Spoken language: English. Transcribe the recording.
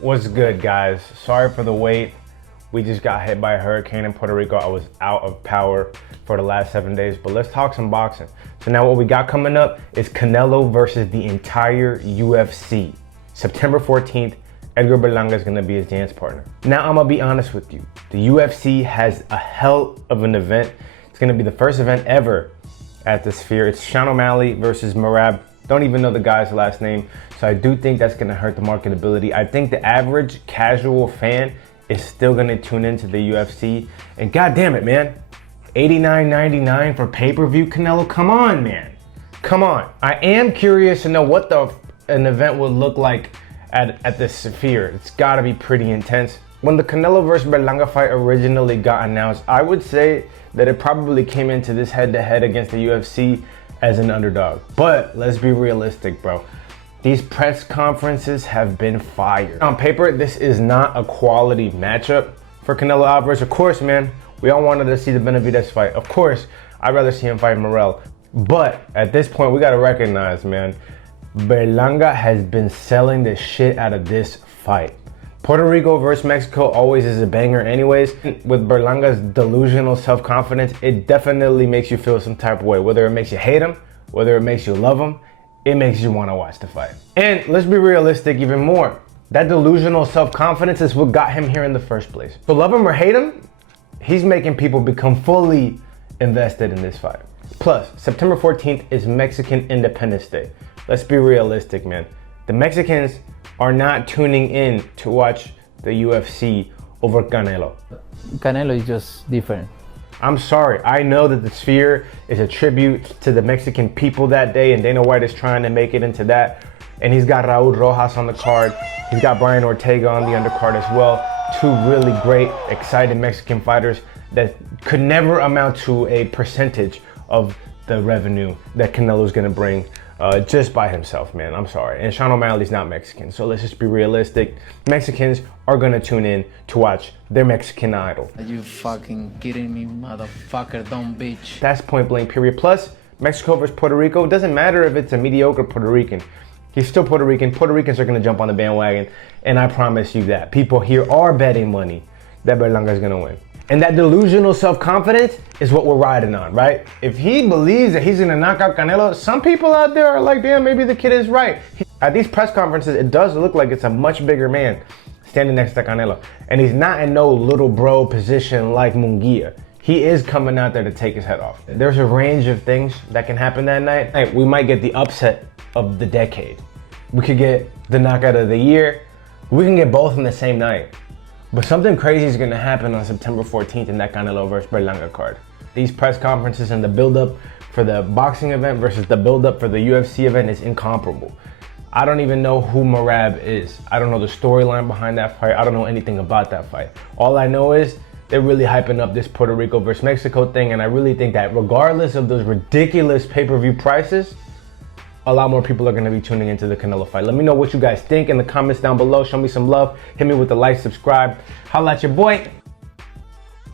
What's good, guys? Sorry for the wait. We just got hit by a hurricane in Puerto Rico. I was out of power for the last 7 days, but let's talk some boxing. So now what we got coming up is Canelo versus the entire UFC. September 14th, Edgar Berlanga is gonna be his dance partner. Now I'm gonna be honest with you. The UFC has a hell of an event. It's gonna be the first event ever at the Sphere. It's Sean O'Malley versus Merab. Don't even know the guy's last name. So I do think that's gonna hurt the marketability. I think the average casual fan is still gonna tune into the UFC. And god damn it, man. $89.99 for pay-per-view Canelo, come on, man. Come on. I am curious to know what an event would look like at the Sphere. It's gotta be pretty intense. When the Canelo versus Berlanga fight originally got announced, I would say that it probably came into this head-to-head against the UFC as an underdog. But let's be realistic, bro. These press conferences have been fired. On paper, this is not a quality matchup for Canelo Alvarez. Of course, man, we all wanted to see the Benavidez fight. Of course, I'd rather see him fight Morel. But at this point, we gotta recognize, man, Berlanga has been selling the shit out of this fight. Puerto Rico versus Mexico always is a banger anyways. With Berlanga's delusional self-confidence, it definitely makes you feel some type of way. Whether it makes you hate him, whether it makes you love him, it makes you want to watch the fight. And let's be realistic even more. That delusional self-confidence is what got him here in the first place. So love him or hate him, he's making people become fully invested in this fight. Plus, September 14th is Mexican Independence Day. Let's be realistic, man. The Mexicans are not tuning in to watch the UFC over Canelo. Canelo is just different. I'm sorry, I know that the Sphere is a tribute to the Mexican people that day, and Dana White is trying to make it into that. And he's got Raul Rojas on the card. He's got Brian Ortega on the undercard as well. Two really great, exciting Mexican fighters that could never amount to a percentage of the revenue that Canelo's gonna bring just by himself, man. I'm sorry. And Sean O'Malley's not Mexican, so let's just be realistic. Mexicans are gonna tune in to watch their Mexican idol. Are you fucking kidding me, motherfucker, dumb bitch? That's point blank, period. Plus, Mexico versus Puerto Rico, it doesn't matter if it's a mediocre Puerto Rican. He's still Puerto Rican. Puerto Ricans are gonna jump on the bandwagon, and I promise you that. People here are betting money that Berlanga is gonna win. And that delusional self-confidence is what we're riding on, right? If he believes that he's gonna knock out Canelo, some people out there are like, damn, maybe the kid is right. At these press conferences, it does look like it's a much bigger man standing next to Canelo. And he's not in no little bro position like Munguia. He is coming out there to take his head off. There's a range of things that can happen that night. Hey, we might get the upset of the decade. We could get the knockout of the year. We can get both in the same night. But something crazy is gonna happen on September 14th in that Canelo versus Berlanga card. These press conferences and the build-up for the boxing event versus the build-up for the UFC event is incomparable. I don't even know who Merab is. I don't know the storyline behind that fight. I don't know anything about that fight. All I know is they're really hyping up this Puerto Rico versus Mexico thing, and I really think that regardless of those ridiculous pay-per-view prices, a lot more people are gonna be tuning into the Canelo fight. Let me know what you guys think in the comments down below. Show me some love. Hit me with a like, subscribe. Holla at your boy.